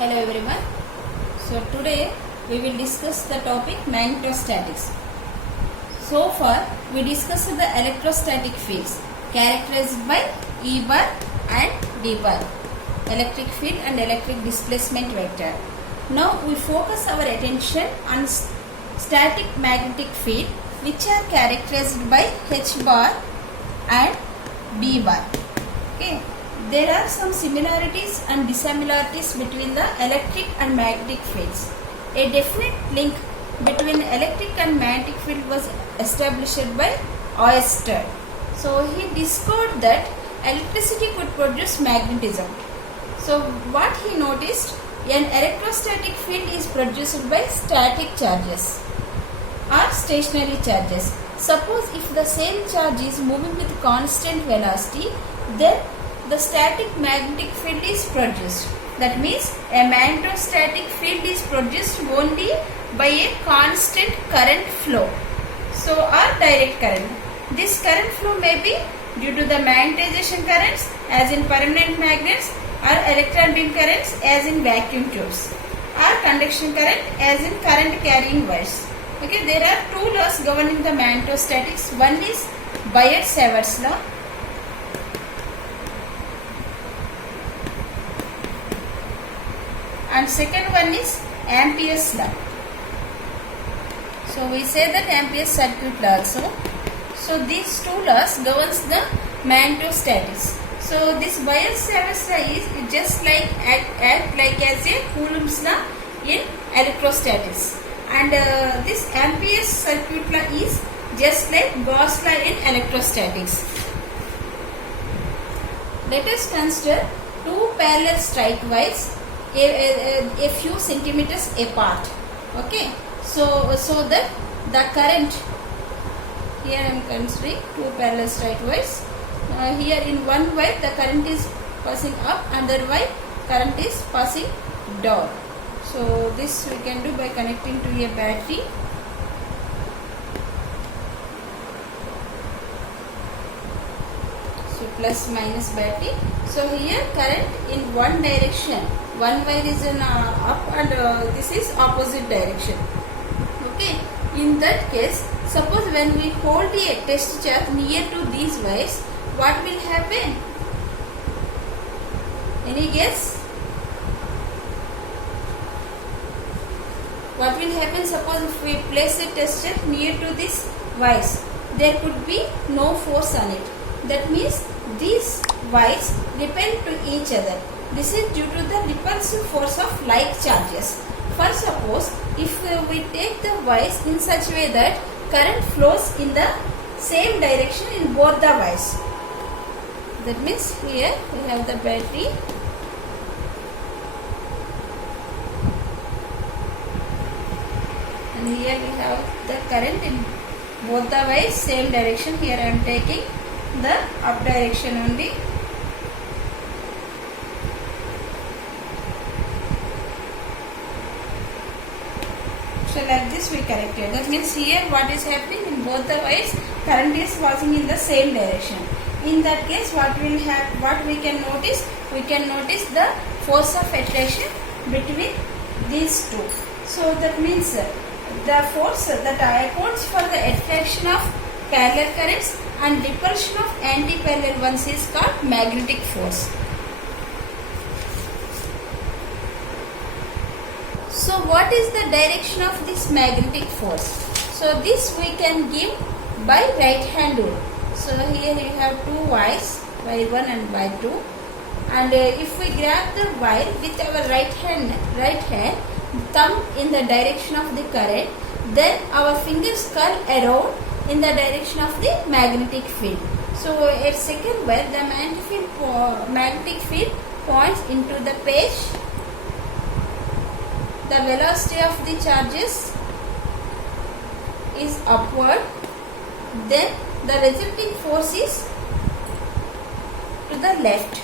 Hello everyone. So today we will discuss the topic magnetostatics. So far we discussed the electrostatic fields characterized by E bar and D bar, electric field and electric displacement vector. Now we focus our attention on static magnetic field which are characterized by H bar and B bar. Okay. There are some similarities and dissimilarities between the electric and magnetic fields. A definite link between electric and magnetic field was established by Oersted. So he discovered that electricity could produce magnetism. So what he noticed, an electrostatic field is produced by static charges or stationary charges. Suppose if the same charge is moving with constant velocity, then the static magnetic field is produced. That means a magnetostatic field is produced only by a constant current flow. So or direct current. This current flow may be due to the magnetization currents as in permanent magnets, or electron beam currents as in vacuum tubes, or conduction current as in current carrying wires. Okay, there are two laws governing the magnetostatics. One is Biot-Savart's law. And second one is Ampere's law. So we say that Ampere's circuit law also. So these two laws governs the magnetostatics. So this Biot-Savart's law is just like act like as a Coulomb's law in electrostatics, and this Ampere's circuit law is just like Gauss law in electrostatics. Let us consider two parallel straight wires a few centimeters apart. Okay, so that the current, here I am considering two parallel straight wires. Here in one wire the current is passing up, another wire current is passing down. So this we can do by connecting to a battery. So plus minus battery. So here current in one direction, one wire is in up and this is opposite direction. Okay, in that case, suppose when we hold a test charge near to these wires, what will happen? Any guess? What will happen? Suppose if we place a test charge near to these wires, there could be no force on it. That means these wires repel to each other. This is due to the repulsive force of like charges. For suppose if we take the wires in such a way that current flows in the same direction in both the wires. That means here we have the battery. And here we have the current in both the wires, same direction. Here I am taking the up direction only. So like this we connected. That means here what is happening in both the wires, current is passing in the same direction. In that case, what we can notice? We can notice the force of attraction between these two. So that means the force that accounts for the attraction of parallel currents and repulsion of anti-parallel ones is called magnetic force. So what is the direction of this magnetic force? So this we can give by right hand rule. So here we have two wires, wire 1 and wire 2, and if we grab the wire with our right hand, thumb in the direction of the current, then our fingers curl around in the direction of the magnetic field. So at second wire the magnetic field points into the page. The velocity of the charges is upward, then the resulting force is to the left.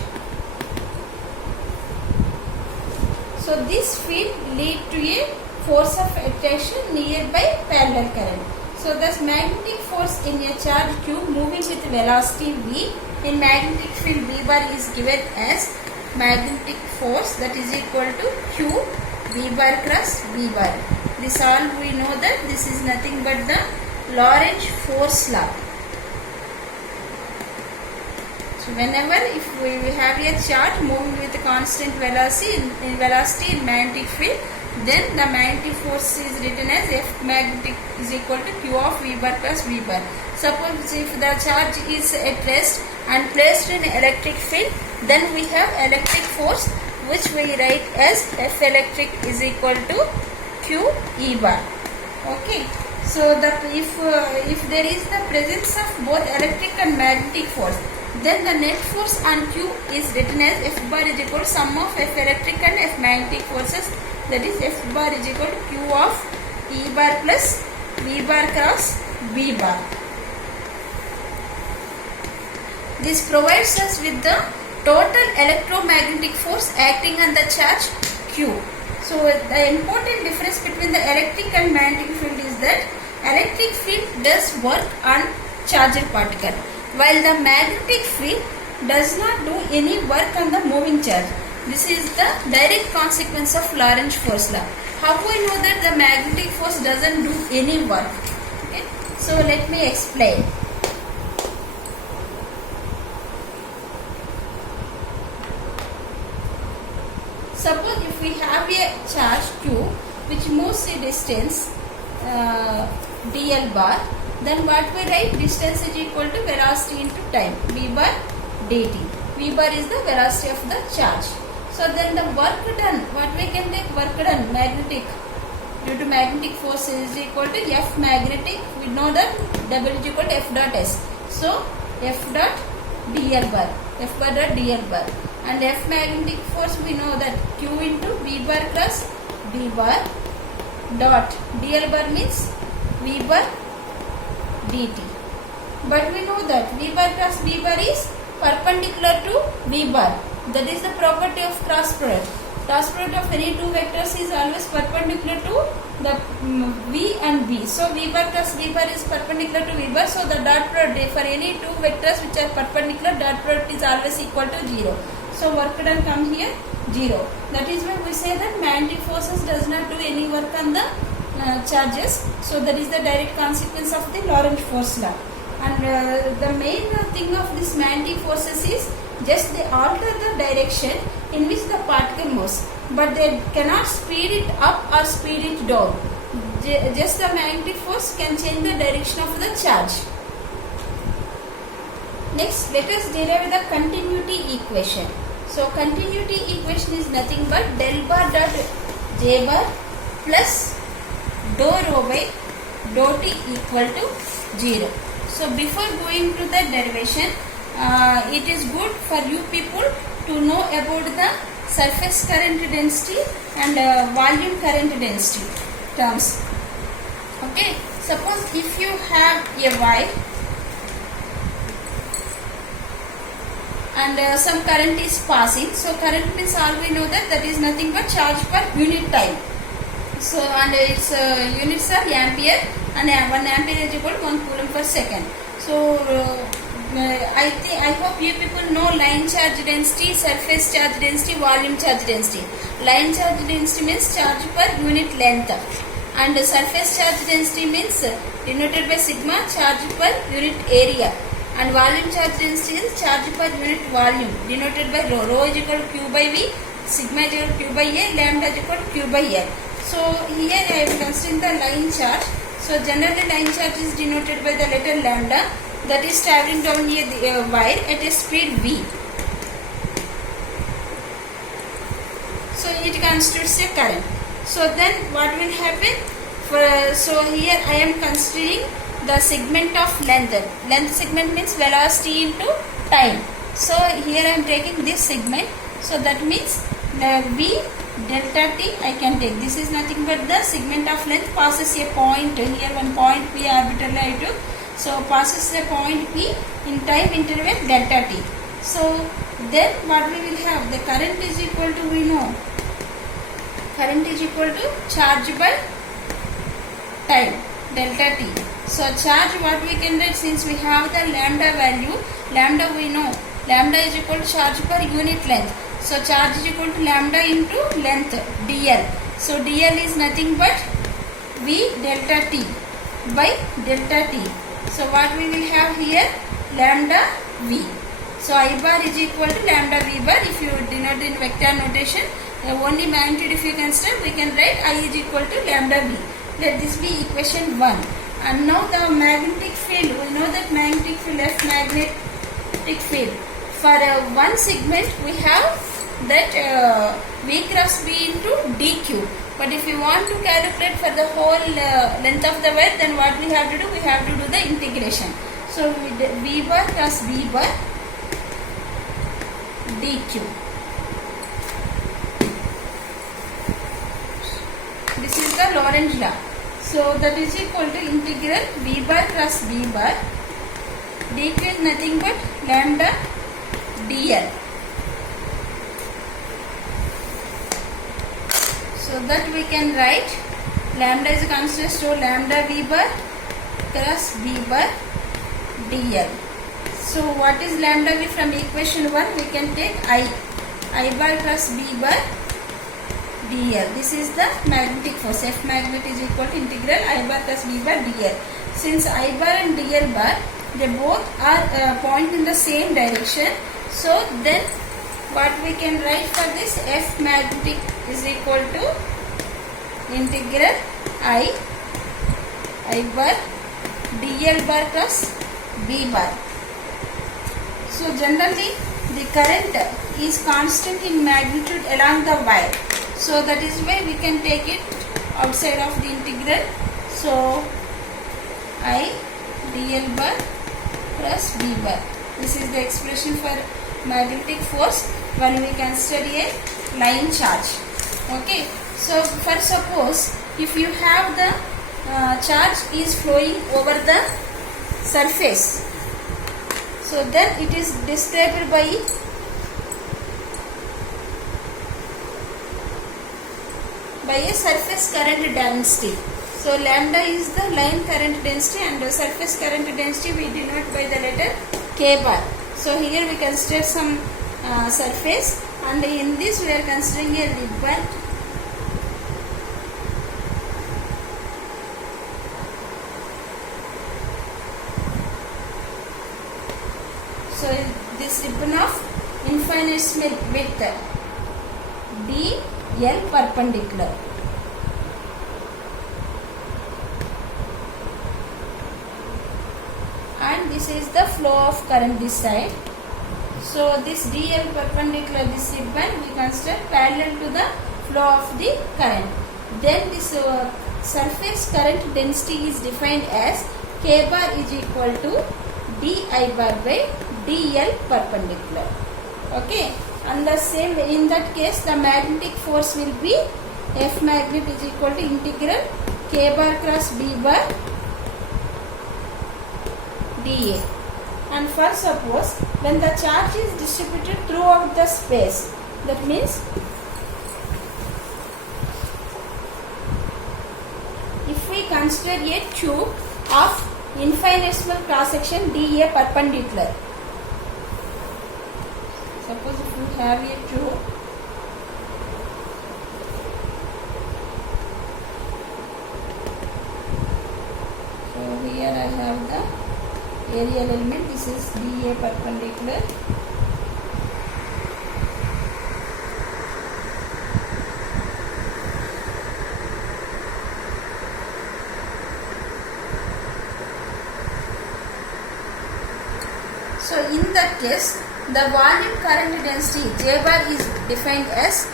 So this field lead to a force of attraction nearby parallel current. So thus magnetic force in a charge tube moving with velocity v in magnetic field V bar is given as magnetic force, that is equal to Q V bar cross V bar. This all we know that this is nothing but the Lorentz force law. So whenever if we have a charge moving with a constant velocity in magnetic field, then the magnetic force is written as F magnetic is equal to Q of V bar plus V bar. Suppose if the charge is at rest and placed in electric field, then we have electric force, which we write as F electric is equal to Q E bar. Okay. So that if there is the presence of both electric and magnetic force, then the net force on Q is written as F bar is equal to sum of F electric and F magnetic forces, that is F bar is equal to Q of E bar plus V bar cross V bar. This provides us with the total electromagnetic force acting on the charge Q. So the important difference between the electric and magnetic field is that electric field does work on charged particle, while the magnetic field does not do any work on the moving charge. This is the direct consequence of Lorentz force law. How do I know that the magnetic force doesn't do any work? Okay. So let me explain. Suppose if we have a charge Q which moves a distance dl bar, then what we write? Distance is equal to velocity into time, v bar dt. V bar is the velocity of the charge. So then the work done, what we can take? Work done, magnetic, due to magnetic force is equal to F magnetic. We know that W is equal to F dot S. So F dot dl bar, F bar dot dl bar. And F magnetic force we know that Q into V bar cross V bar dot dl bar means V bar dt. But we know that V bar cross V bar is perpendicular to V bar. That is the property of cross product. Cross product of any two vectors is always perpendicular to the V and V. So V bar plus V bar is perpendicular to V bar. So the dot product for any two vectors which are perpendicular, dot product is always equal to 0. So work done come here 0. That is why we say that magnetic forces does not do any work on the charges. So that is the direct consequence of the Lorentz force law. And the main thing of this magnetic forces is just they alter the direction in which the particle moves, but they cannot speed it up or speed it down. Just the magnetic force can change the direction of the charge. Next, let us derive the continuity equation. So continuity equation is nothing but del bar dot J bar plus dou rho by dou t equal to 0. So before going to the derivation, it is good for you people to know about the surface current density and volume current density terms. Okay, suppose if you have a wire and some current is passing, so current means all we know that is nothing but charge per unit time. So and its units are ampere, and 1 ampere is equal to 1 coulomb per second. So I hope you people know line charge density, surface charge density, volume charge density. Line charge density means charge per unit length, and surface charge density means denoted by sigma, charge per unit area, and volume charge density is charge per unit volume denoted by rho. Rho is equal to Q by V, sigma is equal to Q by A, lambda is equal to Q by L. So here I am considering the line charge. So generally line charge is denoted by the letter lambda, that is traveling down a wire at a speed v. So it constitutes a current. So then what will happen? So here I am considering the segment of length. Length segment means velocity into time. So here I am taking this segment. So that means v delta t I can take. This is nothing but the segment of length passes a point. Here one point P arbitrarily I took. So passes a point P in time interval delta t. So then what we will have? The current is equal to, we know, current is equal to charge by time delta t. So charge what we can write, since we have the lambda value, lambda we know, lambda is equal to charge per unit length. So charge is equal to lambda into length dl. So dl is nothing but v delta t by delta t. So what we will have here, lambda v. So I bar is equal to lambda v bar. If you denote in vector notation, only magnitude if you consider, we can write I is equal to lambda v. Let this be equation 1. And now the magnetic field, we know that magnetic field, F magnetic field. For one segment we have that v cross b into dq. But if you want to calculate for the whole length of the wire, then what we have to do? We have to do the integration. So v bar cross b bar dq. This is the Lorentz law. So that is equal to integral v bar cross b bar dq is nothing but lambda dl. So that we can write lambda is a constant, so lambda v bar cross b bar dl. So what is lambda v from equation 1? We can take I bar cross b bar dl. This is the magnetic force. F magnet is equal to integral I bar plus b bar dl. Since I bar and dl bar, they both are point in the same direction. So then what we can write for this, F magnetic is equal to integral I bar dl bar plus b bar. So generally the current is constant in magnitude along the wire. So that is why we can take it outside of the integral. So I dl bar plus b bar. This is the expression for magnetic force when we consider a line charge. Okay. So for suppose if you have the charge is flowing over the surface, so then it is described by a surface current density. So lambda is the line current density and the surface current density we denote by the letter k bar. So here we consider some surface, and in this we are considering a ribbon. So this ribbon of infinitesimal width dl perpendicular. And this is the flow of current this side. So this dl perpendicular, this ribbon we consider parallel to the flow of the current. Then this surface current density is defined as k bar is equal to di bar by dl perpendicular. Okay. And the same, in that case the magnetic force will be F magnet is equal to integral k bar cross b bar dA. And for suppose when the charge is distributed throughout the space, that means if we consider a tube of infinitesimal cross section dA perpendicular. Suppose if you have a tube, so here I have the aerial element, this is dA perpendicular. So in that case, the volume current density J bar is defined as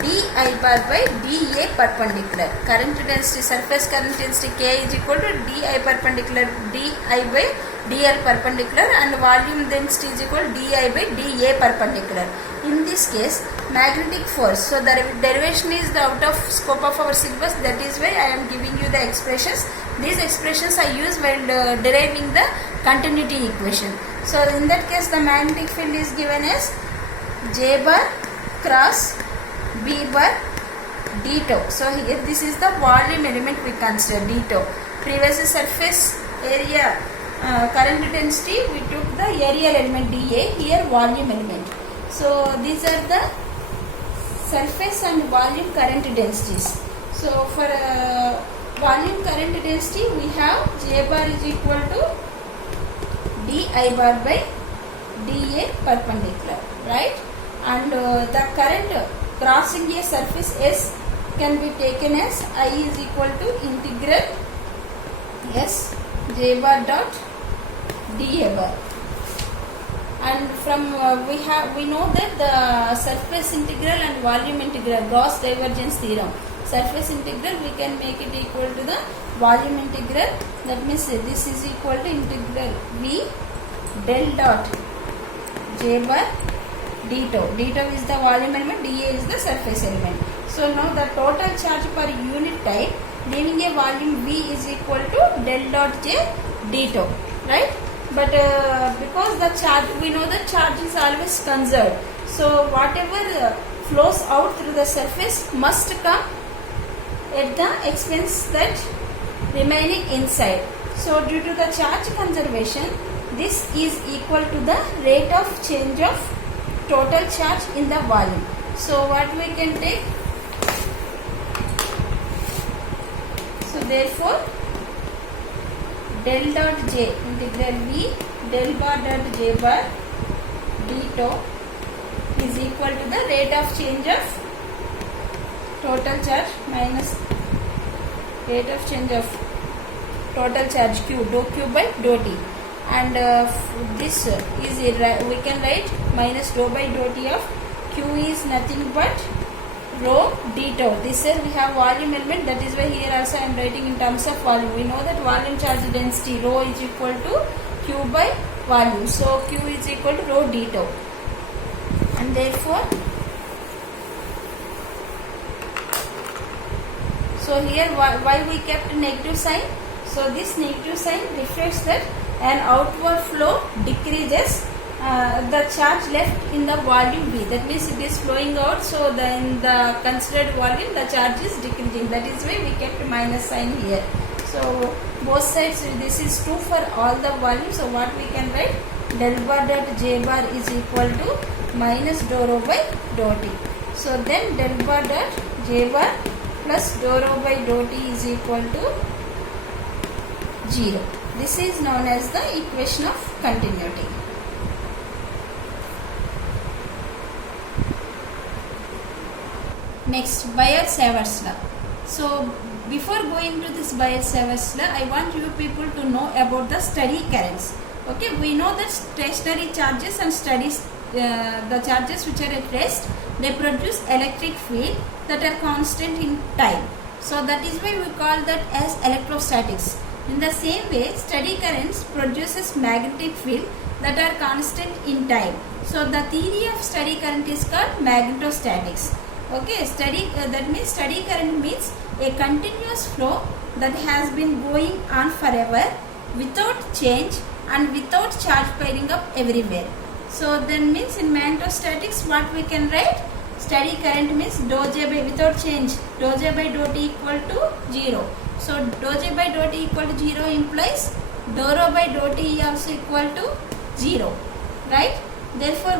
di bar by dA perpendicular. Current density, surface current density K is equal to di perpendicular di by dl perpendicular, and volume density is equal to di by dA perpendicular. In this case, magnetic force, so the derivation is out of scope of our syllabus, that is why I am giving you the expressions. These expressions I use while deriving the continuity equation. So in that case the magnetic field is given as J bar cross B bar d tau. So here this is the volume element we consider d tau. Previously surface area current density we took the aerial element dA, here volume element. So these are the surface and volume current densities. So for volume current density we have J bar is equal to d I bar by dA perpendicular, right? And the current crossing a surface S can be taken as I is equal to integral S J bar dot dA bar. And from we know that the surface integral and volume integral, Gauss divergence theorem, surface integral we can make it equal to the volume integral. That means this is equal to integral V del dot J bar d tau. D tau is the volume element, dA is the surface element. So now the total charge per unit time leaving a volume V is equal to del dot J d tau, right? But because the charge, we know the charge is always conserved. So whatever flows out through the surface must come at the expense that remaining inside. So due to the charge conservation, this is equal to the rate of change of total charge in the volume. So what we can take? So therefore del dot J integral V del bar dot J bar d tau is equal to the rate of change of total charge minus rate of change of total charge Q, dou Q by dou T. And this is we can write minus dou by dou T of Q is nothing but rho d tau. This is we have volume element, that is why here also I am writing in terms of volume. We know that volume charge density rho is equal to Q by volume. So Q is equal to rho d tau. And therefore, so here why we kept negative sign? So this negative sign reflects that an outward flow decreases the charge left in the volume V. That means it is flowing out, so then the considered volume the charge is decreasing. That is why we kept minus sign here. So both sides, this is true for all the volumes. So what we can write? Del bar dot J bar is equal to minus dou rho by dou T. So then del bar dot J bar plus dou rho by dou T is equal to 0. This is known as the equation of continuity. Next, Bayer-Savart's law. So before going to this Bayer-Savart's law, I want you people to know about the steady currents. Okay, we know that stationary charges and the charges which are at rest, they produce electric field that are constant in time. So that is why we call that as electrostatics. In the same way, steady currents produces magnetic field that are constant in time. So the theory of steady current is called magnetostatics. Okay, that means steady current means a continuous flow that has been going on forever without change and without charge piling up everywhere. So then means in magnetostatics what we can write? Steady current means dou J by without change, dou J by dou T equal to 0. So dou J by dou T equal to 0 implies dou rho by dou T also equal to 0, right? Therefore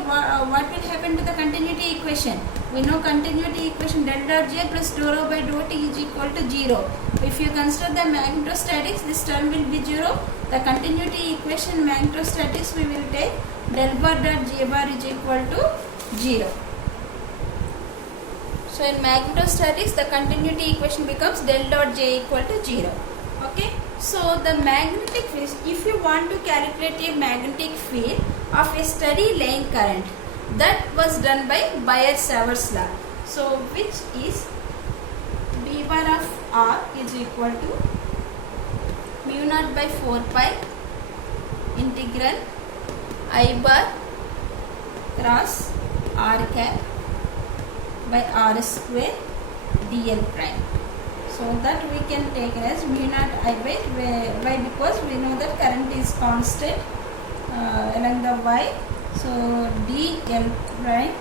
what will happen to the continuity equation? We know continuity equation del dot J plus dou rho by dou T is equal to 0. If you consider the magnetostatics, this term will be 0. The continuity equation magnetostatics we will take del bar dot J bar is equal to 0. So in magnetostatics, the continuity equation becomes del dot J equal to 0. Okay. So the magnetic field, if you want to calculate a magnetic field of a steady line current, that was done by Bayer-Savart's law. So which is B bar of R is equal to mu naught by 4 pi integral I bar cross R cap by R square dl prime. So that we can take as mu naught I by y, because we know that current is constant along the y. So dl prime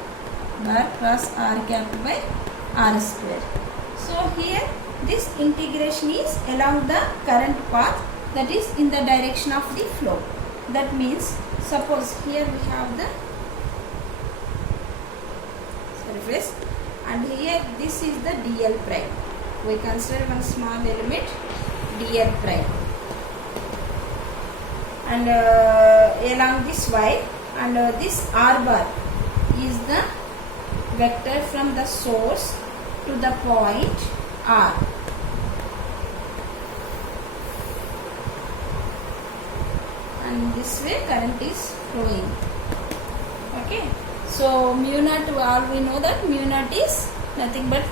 bar cross R cap by R square. So here this integration is along the current path, that is in the direction of the flow. That means suppose here we have the surface and here this is the dl prime. We consider one small element dl prime, and along this y, and this r bar is the vector from the source to the point r. And this way current is flowing. Okay, so mu naught, all we know that mu naught is nothing but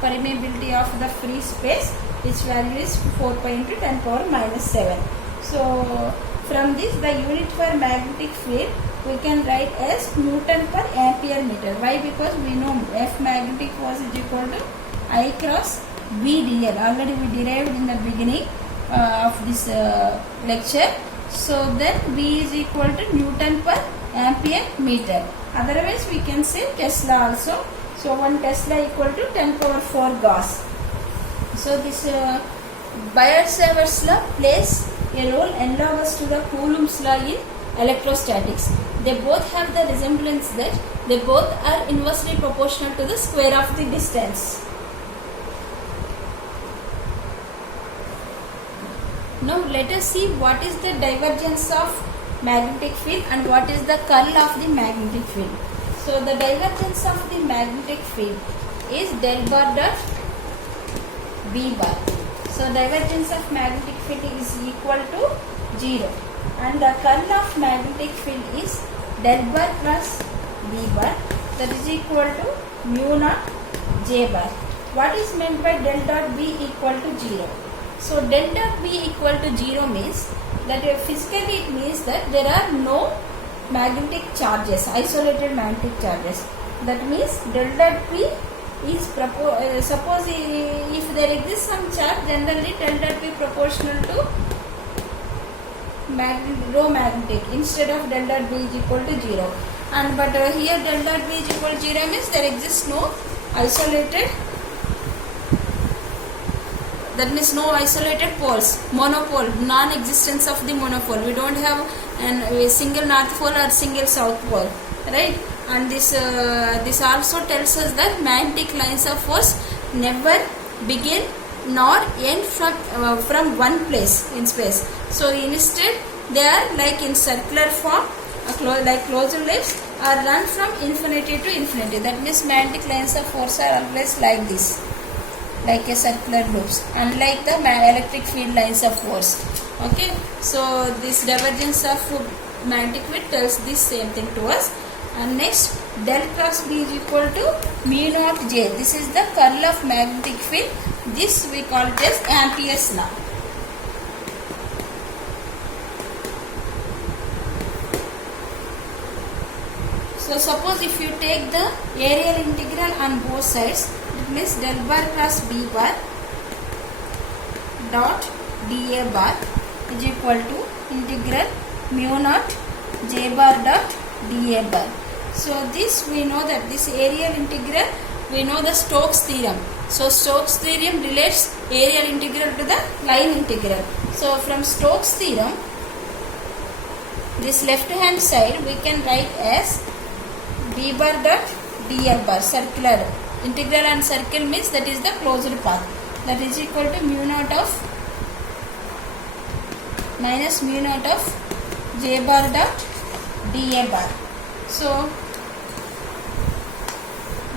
permeability of the free space, which value is 4 pi into 10 power minus 7. So from this, the unit for magnetic field we can write as Newton per ampere meter. Why? Because we know F magnetic force is equal to I cross B dl. Already we derived in the beginning of this lecture. So then B is equal to Newton per ampere meter. Otherwise we can say Tesla also. So 1 Tesla equal to 10 power 4 Gauss. So this Biot-Savart's law plays a role analogous to the Coulomb's law in electrostatics. They both have the resemblance that they both are inversely proportional to the square of the distance. Now let us see what is the divergence of magnetic field and what is the curl of the magnetic field. So the divergence of the magnetic field is del bar dot B bar. So divergence of magnetic field is equal to 0, and the curl of magnetic field is del bar plus B bar, that is equal to mu naught J bar. What is meant by del dot B equal to 0? So del dot B equal to 0 means that physically it means that there are no magnetic charges, isolated magnetic charges. That means del dot P is suppose if there exists some charge, generally del dot P proportional to rho magnetic instead of del dot B is equal to 0. And but here del dot B is equal to 0 means there exists no isolated, that means no isolated poles, monopole, non-existence of the monopole. We don't have a single north pole or single south pole, right? And this also tells us that magnetic lines of force never begin nor end from one place in space. So instead they are like in circular form, like closed loops, or run from infinity to infinity. That means magnetic lines of force are always like this, like a circular loops, unlike the electric field lines of force. Okay, so this divergence of magnetic field tells this same thing to us. And next, del cross B is equal to mu naught J. This is the curl of magnetic field. This we call it as Ampere's law. So suppose if you take the areal integral on both sides, it means del bar cross B bar dot dA bar is equal to integral mu naught J bar dot dA bar. So this we know that this areal integral, we know the Stokes theorem. So Stokes theorem relates areal integral to the line integral. So from Stokes theorem, this left hand side we can write as B bar dot dl bar, circular. Integral and circle means that is the closed path. That is equal to mu naught of minus mu naught of J bar dot dA bar. So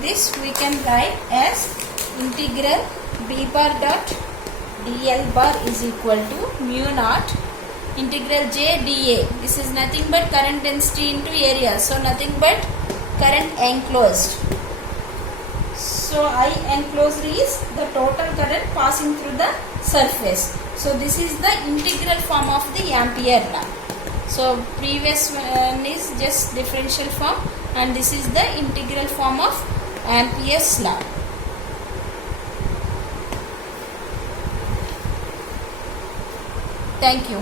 this we can write as integral B bar dot dl bar is equal to mu naught integral J dA. This is nothing but current density into area. So nothing but current enclosed. So I enclosed is the total current passing through the surface. So this is the integral form of the Ampere law. So previous one is just differential form, and this is the integral form of Ampere's law. Thank you.